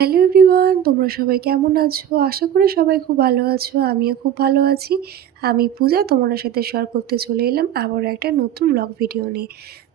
Hello everyone, তোমরা সবাই কেমন আছো? আশা করি সবাই খুব ভালো আছো। আমিও খুব ভালো আছি। আমি পূজা তোমাদের সাথে শেয়ার করতে চলে এলাম আবারও একটা নতুন ব্লগ ভিডিও নিয়ে।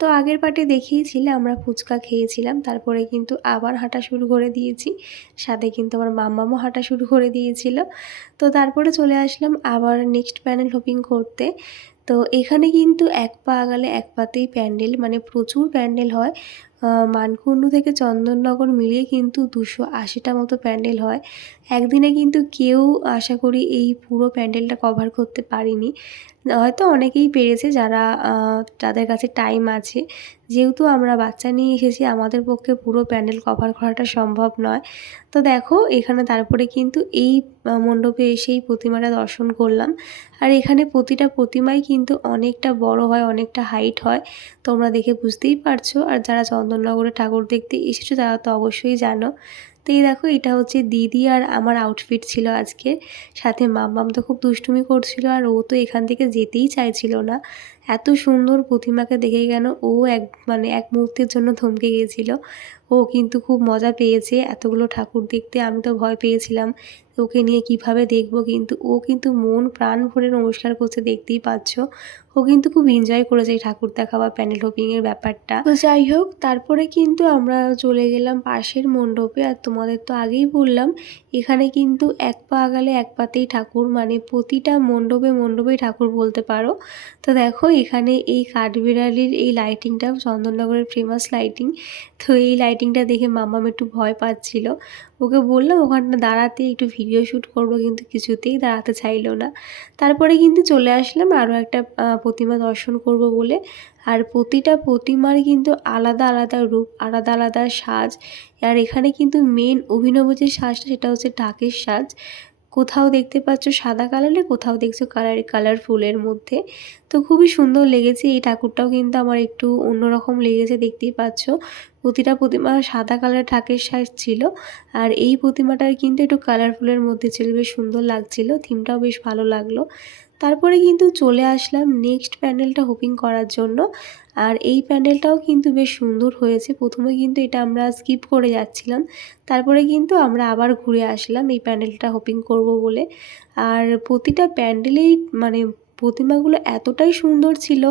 তো আগের পার্টে দেখিয়েছিলে আমরা ফুচকা খেয়েছিলাম, তারপরে কিন্তু আবার হাঁটা শুরু করে দিয়েছি। সাথে কিন্তু আমার মাম্মামও হাঁটা শুরু করে দিয়েছিল। তো তারপরে চলে আসলাম আবার নেক্সট প্যানেল হপিং করতে। তো এখানে কিন্তু এক পা আগালে এক পাতেই প্যান্ডেল, মানে প্রচুর প্যান্ডেল হয়। মানকুণ্ডু থেকে চন্দননগর মিলিয়ে কিন্তু 280টা মতো প্যান্ডেল হয়। একদিনে কিন্তু কেউ আশা করি এই পুরো প্যান্ডেলটা কভার করতে পারিনি। হয়তো অনেকেই পেরেছে যারা যাদের কাছে টাইম আছে। যেহেতু আমরা বাচ্চা নিয়ে এসেছি, আমাদের পক্ষে পুরো প্যান্ডেল কভার করাটা সম্ভব নয়। তো দেখো এখানে তারপরে কিন্তু এই মণ্ডপে এসেই প্রতিমাটা দর্শন করলাম। আর এখানে প্রতিটা প্রতিমাই কিন্তু অনেকটা বড় হয়, অনেকটা হাইট হয়। তোমরা দেখে বুঝতেই পারছো। আর যারা চন্দননগরে ঠাকুর দেখতে এসেছো তারা তো অবশ্যই জানো। তো এই দেখো, এটা হচ্ছে দিদি আর আমার আউটফিট ছিল আজকে। সাথে মাম্মাম তো খুব দুষ্টুমি করছিল, আর ও তো এখান থেকে যেতেই চাইছিল না। এত সুন্দর প্রতিমাকে দেখে কেন ও এক মুহূর্তের জন্য থমকে গিয়েছিল। ও কিন্তু খুব মজা পেয়েছে এতগুলো ঠাকুর দেখতে। আমি তো ভয় পেয়েছিলাম ওকে নিয়ে কিভাবে দেখবো, কিন্তু ও কিন্তু মন প্রাণ ভরে নমস্কার করছে, দেখতেই পাচ্ছ। ও কিন্তু খুব এনজয় করেছে এই ঠাকুর দেখা বা প্যান্ডেল হপিংয়ের ব্যাপারটা। তো যাই হোক, তারপরে কিন্তু আমরা চলে গেলাম পাশের মণ্ডপে। আর তোমাদের তো আগেই বললাম এখানে কিন্তু এক পা আগালে এক পাতেই ঠাকুর, মানে প্রতিটা মণ্ডপে মণ্ডপেই ঠাকুর বলতে পারো। তো দেখো এখানে এই কাঠবিড়ালির এই লাইটিংটা চন্দননগরের ফেমাস লাইটিং। তো এই লাইটিংটা দেখে মাম্মাম একটু ভয় পাচ্ছিল। ওকে বললাম ওখানটা দাঁড়াতে, একটু ভিডিও শ্যুট করবো, কিন্তু কিছুতেই দাঁড়াতে চাইলো না। তারপরে কিন্তু চলে আসলাম আরও একটা প্রতিমা দর্শন করব বলে। আর প্রতিটা প্রতিমার কিন্তু আলাদা আলাদা রূপ, আলাদা আলাদা সাজ। আর এখানে কিন্তু মেন অভিনব যে সাজটা সেটা হচ্ছে ঢাকের সাজ। কোথাও দেখতে পাচ্ছ সাদা কালারে, কোথাও দেখছো কালারফুলের মধ্যে। তো খুবই সুন্দর লেগেছে। এই ঠাকুরটাও কিন্তু আমার একটু অন্যরকম লেগেছে, দেখতেই পাচ্ছ। প্রতিটা প্রতিমা সাদা কালারের ঢাকের সাজ ছিল। আর এই প্রতিমাটার কিন্তু একটু কালারফুলের মধ্যে ছিল, বেশ সুন্দর লাগছিল, থিমটাও বেশ ভালো লাগলো। তারপরে কিন্তু চলে আসলাম নেক্সট প্যান্ডেলটা হোপিং করার জন্য। আর এই প্যান্ডেলটাও কিন্তু বেশ সুন্দর হয়েছে। প্রথমে কিন্তু এটা আমরা স্কিপ করে যাচ্ছিলাম, তারপরে কিন্তু আমরা আবার ঘুরে আসলাম এই প্যান্ডেলটা হোপিং করব বলে। আর প্রতিটা প্যান্ডেলেই মানে প্রতিমাগুলো এতটাই সুন্দর ছিল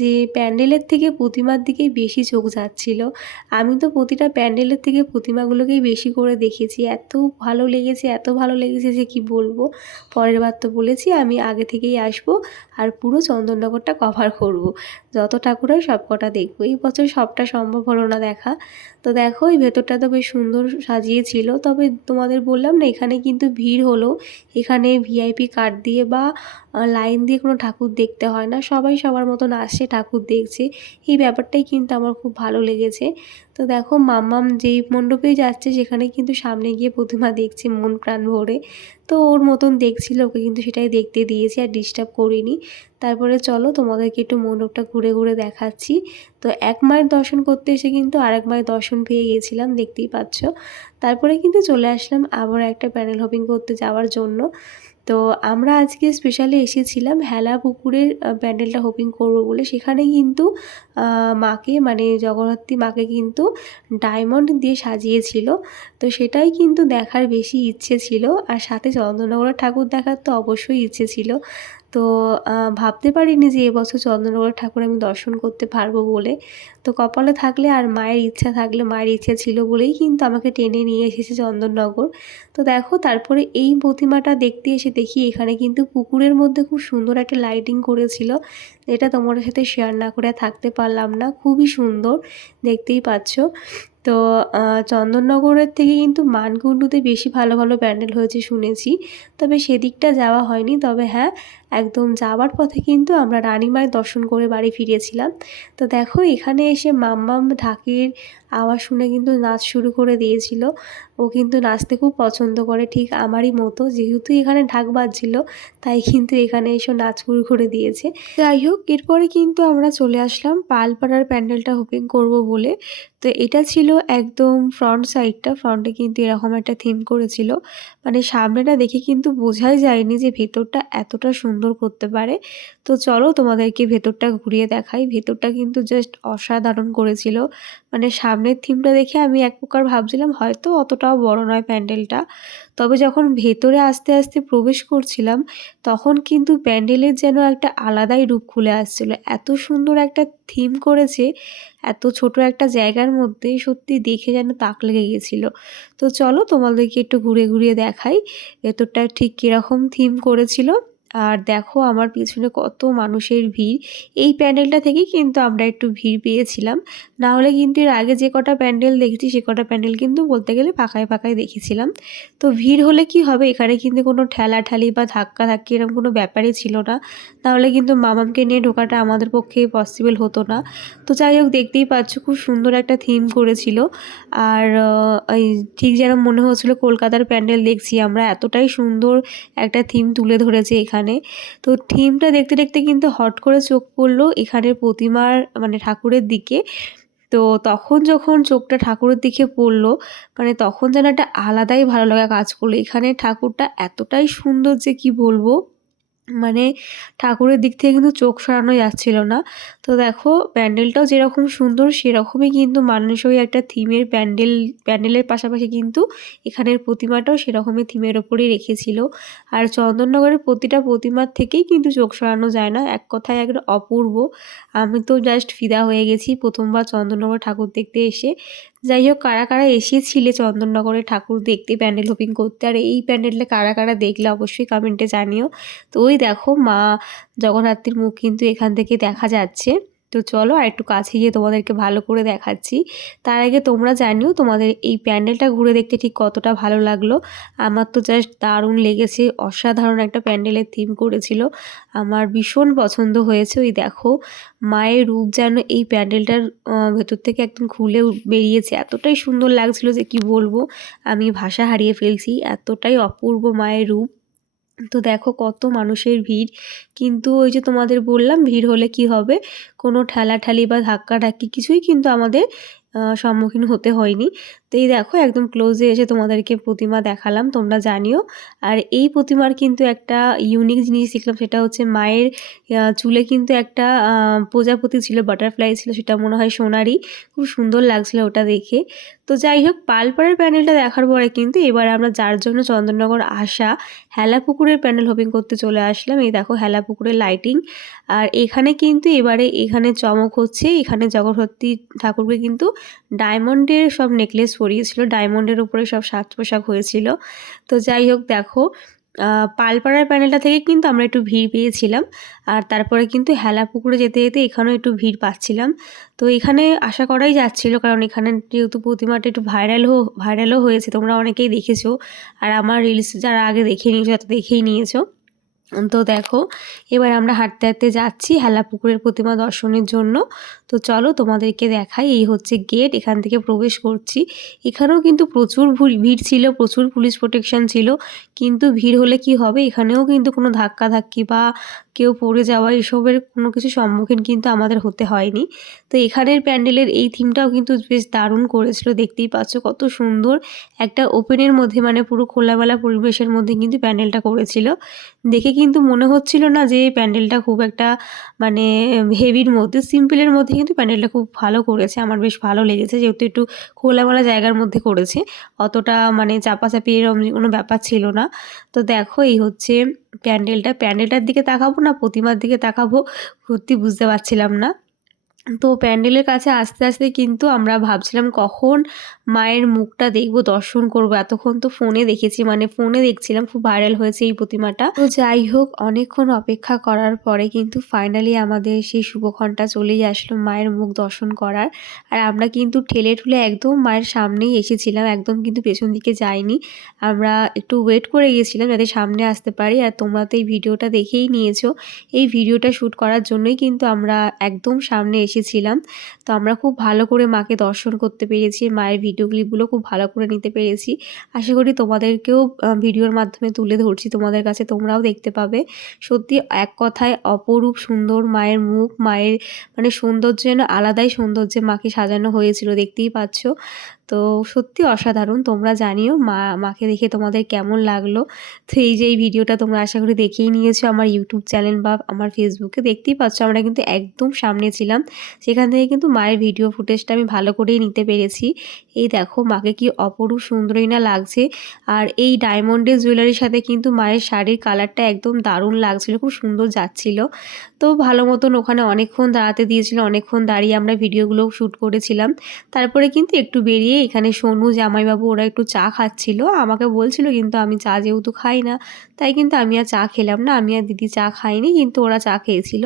যে প্যান্ডেলের থেকে প্রতিমার দিকেই বেশি চোখ যাচ্ছিল। আমি তো প্রতিটা প্যান্ডেলের থেকে প্রতিমাগুলোকেই বেশি করে দেখেছি। এত ভালো লেগেছে, এত ভালো লেগেছে যে কি বলবো। পরের বার তো বলেছি আমি আগে থেকেই আসবো আর পুরো চন্দননগরটা কভার করব। যত ঠাকুর হয় সব কটা দেখবো। এই বছর সবটা সম্ভব হলো না দেখা। তো দেখো এই ভেতরটা তো বেশ সুন্দর সাজিয়েছিল, তবে তোমাদের বললাম না এখানে কিন্তু ভিড় হলো। এখানে ভিআইপি কার্ড দিয়ে বা লাইন দিয়ে কোনো ঠাকুর দেখতে হয় না, সবাই সবার মতন আসছে ঠাকুর দেখছে। এই ব্যাপারটাই কিন্তু আমার খুব ভালো লেগেছে। তো দেখো মাম্মাম যেই মণ্ডপেই যাচ্ছে সেখানে কিন্তু সামনে গিয়ে প্রতিমা দেখছে মন প্রাণ ভরে। তো ওর মতন দেখছিল, ওকে কিন্তু সেটাই দেখতে দিয়েছি আর ডিস্টার্ব করিনি। তারপরে চলো তোমাদেরকে একটু মণ্ডপটা ঘুরে ঘুরে দেখাচ্ছি। তো এক মায়ের দর্শন করতে এসে কিন্তু আরেক মায়ের দর্শন পেয়ে গেছিলাম, দেখতেই পাচ্ছ। তারপরে কিন্তু চলে আসলাম আবার একটা প্যানেল হপিং করতে যাওয়ার জন্য। তো আমরা আজকে স্পেশালি এসেছিলাম হেলা পুকুরের প্যান্ডেলটা হোপিং করব বলে। সেখানে কিন্তু মাকে, মানে জগদ্ধাত্রী মাকে কিন্তু ডায়মন্ড দিয়ে সাজিয়েছিল। তো সেটাই কিন্তু দেখার বেশি ইচ্ছে ছিল, আর সাথে চন্দননগরের ঠাকুর দেখার তো অবশ্যই ইচ্ছে ছিল। তো ভাবতে পারিনি যে এবছর চন্দননগরের ঠাকুর আমি দর্শন করতে পারবো বলে। তো কপালে থাকলে আর মায়ের ইচ্ছা থাকলে, মায়ের ইচ্ছা ছিল বলেই কিন্তু আমাকে টেনে নিয়ে এসেছে চন্দননগর। তো দেখো তারপরে এই প্রতিমাটা দেখতে এসে দেখি এখানে কিন্তু পুকুরের মধ্যে খুব সুন্দর একটা লাইটিং করেছিল। এটা তোমাদের সাথে শেয়ার না করে থাকতে পারলাম না, খুবই সুন্দর, দেখতেই পাচ্ছ। তো চন্দননগরের থেকে কিন্তু মানকুণ্ডুতে বেশি ভালো ভালো প্যান্ডেল হয়েছে শুনেছি, তবে সেদিকটা যাওয়া হয়নি। তবে হ্যাঁ, একদম যাওয়ার পথে কিন্তু আমরা রানীমায়ের দর্শন করে বাড়ি ফিরেছিলাম। তো দেখো এখানে এসে মাম্মাম ঢাকের আওয়াজ শুনে কিন্তু নাচ শুরু করে দিয়েছিল। ও কিন্তু নাচতে খুব পছন্দ করে, ঠিক আমারই মতো। যেহেতু এখানে ঢাক বাজছিল তাই কিন্তু এখানে এসে নাচ শুরু করে দিয়েছে। যাই হোক, এরপরে কিন্তু আমরা চলে আসলাম পালপাড়ার প্যান্ডেলটা হোপিং করব বলে। তো এটা ছিল একদম ফ্রন্ট সাইডটা, ফ্রন্টে কিন্তু এরকম একটা থিম করেছিল। মানে সামনেটা দেখে কিন্তু বোঝাই যায়নি যে ভেতরটা এতটা সুন্দর করতে পারে। তো চলো তোমাদেরকে ভেতরটা ঘুরিয়ে দেখাই। ভেতরটা কিন্তু জাস্ট অসাধারণ করেছিল। মানে সামনে সামনের থিমটা দেখে আমি এক প্রকার ভাবছিলাম হয়তো অতটাও বড় নয় প্যান্ডেলটা। তবে যখন ভেতরে আস্তে আস্তে প্রবেশ করছিলাম তখন কিন্তু প্যান্ডেলের যেন একটা আলাদাই রূপ খুলে আসছিল। এত সুন্দর একটা থিম করেছে, এত ছোট একটা জায়গার মধ্যে সত্যি দেখে যেন তাক লেগে গেছিল। তো চলো তোমাদেরকে একটু ঘুরে ঘুরিয়ে দেখাই ভেতরটা ঠিক কীরকম থিম করেছিল। আর দেখো আমার পিছনে কত মানুষের ভিড়। এই প্যান্ডেলটা থেকেই কিন্তু আমরা একটু ভিড় পেয়েছিলাম। না হলে কিন্তু এর আগে যে কটা প্যান্ডেল দেখেছি সে কটা প্যান্ডেল কিন্তু বলতে গেলে ফাঁকায় ফাঁকায় দেখেছিলাম। তো ভিড় হলে কি হবে, এখানে কিন্তু কোনো ঠেলাঠালি বা ধাক্কাধাক্কি এরকম কোনো ব্যাপারই ছিল না। তাহলে কিন্তু মামামকে নিয়ে ঢোকাটা আমাদের পক্ষে পসিবল হতো না। তো যাই হোক, দেখতেই পাচ্ছ খুব সুন্দর একটা থিম করেছিল। আর এই ঠিক যেন মনে হচ্ছিলো কলকাতার প্যান্ডেল দেখছি আমরা, এতটাই সুন্দর একটা থিম তুলে ধরেছে এখানে। তো থিমটা দেখতে দেখতে কিন্তু হট করে চোখ পড়লো এখানের প্রতিমার মানে ঠাকুরের দিকে। তো তখন যখন চোখটা ঠাকুরের দিকে পড়লো মানে তখন যেন একটা আলাদাই ভালো লাগা কাজ করলো। এখানে ঠাকুরটা এতটাই সুন্দর যে কি বলবো, মানে ঠাকুরের দিক থেকে কিন্তু চোখ সরানো যাচ্ছিল না। তো দেখো প্যান্ডেলটাও যেরকম সুন্দর সেরকমই কিন্তু মানানসই একটা থিমের প্যান্ডেলের পাশাপাশি কিন্তু এখানের প্রতিমাটাও সেরকমই থিমের ওপরেই রেখেছিল। আর চন্দননগরের প্রতিটা প্রতিমার থেকেই কিন্তু চোখ সরানো যায় না, এক কথায় একটা অপূর্ব। আমি তো জাস্ট ফিদা হয়ে গেছি প্রথমবার চন্দননগর ঠাকুর দেখতে এসে। যাই হোক, কারা কারা এসেছিলে চন্দননগরে ঠাকুর দেখতে, প্যান্ডেল হপিং করতে, আর এই প্যান্ডেলটা কারা কারা দেখলে অবশ্যই কমেন্টে জানিও। তো ওই দেখো মা জগদ্ধাত্রীর মুখ কিন্তু এখান থেকে দেখা যাচ্ছে। তো চলো আর একটু কাছে গিয়ে তোমাদেরকে ভালো করে দেখাচ্ছি। তার আগে তোমরা জানিও তোমাদের এই প্যান্ডেলটা ঘুরে দেখতে ঠিক কতটা ভালো লাগলো। আমার তো জাস্ট দারুণ লেগেছে, অসাধারণ একটা প্যান্ডেলের থিম করেছিল, আমার ভীষণ পছন্দ হয়েছে। ওই দেখো মায়ের রূপ যেন এই প্যান্ডেলটার ভেতর থেকে একদম খুলে বেরিয়েছে, এতটাই সুন্দর লাগছিল যে কি বলবো, আমি ভাষা হারিয়ে ফেলছি, এতটাই অপূর্ব মায়ের রূপ। তো দেখো কত মানুষের ভিড়, কিন্তু ওই যে তোমাদের বললাম ভিড় হলে কি হবে, কোনো ঠেলাঠালি বা ধাক্কাধাক্কি কিছুই কিন্তু আমাদের সম্মুখীন হতে হয়নি। তো এই দেখো একদম ক্লোজে এসে তোমাদেরকে প্রতিমা দেখালাম, তোমরা জানিও। আর এই প্রতিমার কিন্তু একটা ইউনিক জিনিস শিখলাম, সেটা হচ্ছে মায়ের চুলে কিন্তু একটা প্রজাপতি ছিল, বাটারফ্লাই ছিল, সেটা মনে হয় সোনারই, খুব সুন্দর লাগছিল ওটা দেখে। তো যাই হোক, পালপাড়ার প্যান্ডেলটা দেখার পরে কিন্তু এবার আমরা যার জন্য চন্দননগর আসা হেলাপুকুরের প্যান্ডেল হপিং করতে চলে আসলাম। এই দেখো হেলাপুকুরের লাইটিং। আর এখানে কিন্তু এখানে চমক হচ্ছে, এখানে জগদ্ধাত্রী ঠাকুরকে কিন্তু ডায়মন্ডের সব নেকলেস পরিয়েছিল, ডায়মন্ডের উপরে সব সাজ পোশাক হয়েছিল। তো যাই হোক দেখো, পালপাড়ার প্যান্ডেলটা থেকে কিন্তু আমরা একটু ভিড় পেয়েছিলাম। আর তারপরে কিন্তু হেলাপুকুরে যেতে যেতে এখানেও একটু ভিড় পাচ্ছিলাম। তো এখানে আশা করাই যাচ্ছিল, কারণ এখানে যেহেতু প্রতিমাটা একটু ভাইরালও হয়েছে, তোমরা অনেকেই দেখেছো। আর আমার রিলস যারা আগে দেখে নিয়েছো তারা তো দেখেই নিয়েছো। তো দেখো এবার আমরা হাঁটতে হাঁটতে যাচ্ছি হেলাপুকুরের প্রতিমা দর্শনের জন্য। তো চলো তোমাদেরকে দেখাই, এই হচ্ছে গেট, এখান থেকে প্রবেশ করছি। এখানেও কিন্তু প্রচুর ভিড় ছিল, প্রচুর পুলিশ প্রোটেকশন ছিল, কিন্তু ভিড় হলে কি হবে, এখানেও কিন্তু কোনো ধাক্কাধাক্কি বা কেউ পড়ে যাওয়া এসবের কোনো কিছু সম্মুখীন কিন্তু আমাদের হতে হয়নি। তো এখানের প্যান্ডেলের এই থিমটাও কিন্তু বেশ দারুণ করেছিল, দেখতেই পাচ্ছ কত সুন্দর একটা ওপেনের মধ্যে, মানে পুরো খোলামেলা পরিবেশের মধ্যে কিন্তু প্যান্ডেলটা করেছিল। দেখে কিন্তু মনে হচ্ছিল না যে প্যান্ডেলটা খুব একটা মানে হেভির মধ্যে, সিম্পলের মধ্যে কিন্তু প্যান্ডেলটা খুব ভালো করেছে, আমার বেশ ভালো লেগেছে, যেহেতু একটু খোলামেলা জায়গার মধ্যে করেছে, অতটা মানে চাপাচাপি এরকম কোনো ব্যাপার ছিল না। তো দেখো এই হচ্ছে প্যান্ডেলটার দিকে তাকাবো না প্রতিমার দিকে তাকাবো সত্যি বুঝতে পারছিলাম না। তো প্যান্ডেলের কাছে আস্তে আস্তে কিন্তু আমরা ভাবছিলাম কখন মায়ের মুখটা দেখবো, দর্শন করবো। এতক্ষণ তো ফোনে দেখেছি, মানে ফোনে দেখছিলাম, খুব ভাইরাল হয়েছে এই প্রতিমাটা। তো যাই হোক, অনেকক্ষণ অপেক্ষা করার পরে কিন্তু ফাইনালি আমাদের সেই শুভক্ষণটা চলেই আসলো মায়ের মুখ দর্শন করার। আর আমরা কিন্তু ঠেলে ঠুলে একদম মায়ের সামনেই এসেছিলাম, একদম কিন্তু পেছন দিকে যাইনি। আমরা একটু ওয়েট করে গিয়েছিলাম যাতে সামনে আসতে পারি। আর তোমরা তো এই ভিডিওটা দেখেই নিয়েছো, এই ভিডিওটা শ্যুট করার জন্যই কিন্তু আমরা একদম সামনে এসেছিলাম। তো আমরা খুব ভালো করে মাকে দর্শন করতে পেরেছি, মায়ের ভিডিও ক্লিপগুলো খুব ভালো করে নিতে পেরেছি। আশা করি তোমাদেরকেও ভিডিওর মাধ্যমে তুলে ধরছি তোমাদের কাছে, তোমরাও দেখতে পাবে। সত্যি এক কথায় অপরূপ সুন্দর মায়ের মুখ, মায়ের মানে সৌন্দর্য যেন আলাদাই সৌন্দর্যে মাকে সাজানো হয়েছিল, দেখতেই পাচ্ছ। তো সত্যি অসাধারণ। তোমরা জানিও মাকে দেখে তোমাদের কেমন লাগলো। তো এই যে এই ভিডিওটা তোমরা আশা করি দেখেই নিয়েছো আমার ইউটিউব চ্যানেল বা আমার ফেসবুকে, দেখতেই পাচ্ছ আমরা কিন্তু একদম সামনে ছিলাম। সেখান থেকে কিন্তু মায়ের ভিডিও ফুটেজটা আমি ভালো করেই নিতে পেরেছি। এই দেখো মাকে কি অপরূপ সুন্দরই না লাগছে। আর এই ডায়মন্ডের জুয়েলারির সাথে কিন্তু মায়ের শাড়ির কালারটা একদম দারুণ লাগছিল, খুব সুন্দর যাচ্ছিল। তো ভালো মতন ওখানে অনেকক্ষণ দাঁড়াতে দিয়েছিল, অনেকক্ষণ দাঁড়িয়ে আমরা ভিডিওগুলোও শ্যুট করেছিলাম। তারপরে কিন্তু একটু বেরিয়ে এখানে সোনু, জামাইবাবু ওরা একটু চা খাচ্ছিল। আমাকে বলছিল কিন্তু আমি চা যেহেতু খাই না, তাই কিন্তু আমি আর চা খেলাম না। আমি আর দিদি চা খাইনি, কিন্তু ওরা চা খেয়েছিল।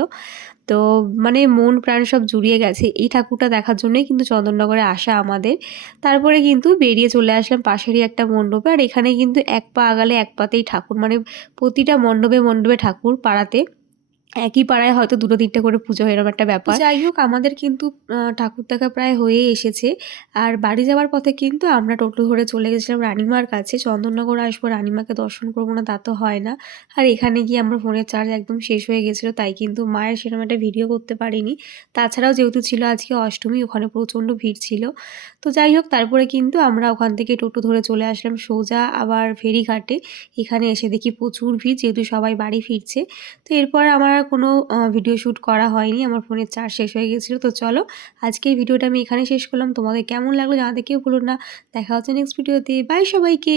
তো মানে মন প্রাণ সব জুড়িয়ে গেছে এই ঠাকুরটা দেখার জন্যই কিন্তু চন্দননগরে আসা আমাদের। তারপরে কিন্তু বেরিয়ে চলে আসলাম পাশেরই একটা মণ্ডপে। আর এখানে কিন্তু এক পা আগালে এক পাতেই ঠাকুর, মানে প্রতিটা মণ্ডপে মণ্ডপে ঠাকুর পাড়াতে। একই পাড়ায় হয়তো ২টো ৩টে করে পুজো হয়, এরকম একটা ব্যাপার। যাই হোক আমাদের কিন্তু ঠাকুর দেখা প্রায় হয়েই এসেছে। আর বাড়ি যাওয়ার পথে কিন্তু আমরা টোটো ধরে চলে গেছিলাম রানীমার কাছে। চন্দননগর আসবো, রানীমাকে দর্শন করবো না তা তো হয় না। আর এখানে গিয়ে আমার ফোনের চার্জ একদম শেষ হয়ে গেছিলো, তাই কিন্তু মায়ের সেরকম একটা ভিডিও করতে পারিনি। তাছাড়াও যেহেতু ছিল আজকে অষ্টমী, ওখানে প্রচণ্ড ভিড় ছিল। তো যাই হোক তারপরে কিন্তু আমরা ওখান থেকে টোটো ধরে চলে আসলাম সোজা আবার ফেরিঘাটে। এখানে এসে দেখি প্রচুর ভিড়, যেহেতু সবাই বাড়ি ফিরছে। তো এরপর আমার আর কোনো ভিডিও শ্যুট করা হয়নি, আমার ফোনের চার্জ শেষ হয়ে গেছিলো। তো চলো আজকের ভিডিওটা আমি এখানে শেষ করলাম। তোমাদের কেমন লাগলো জানাতে কেউ ভুলো না। দেখা হচ্ছে নেক্সট ভিডিওতে। বাই সবাইকে।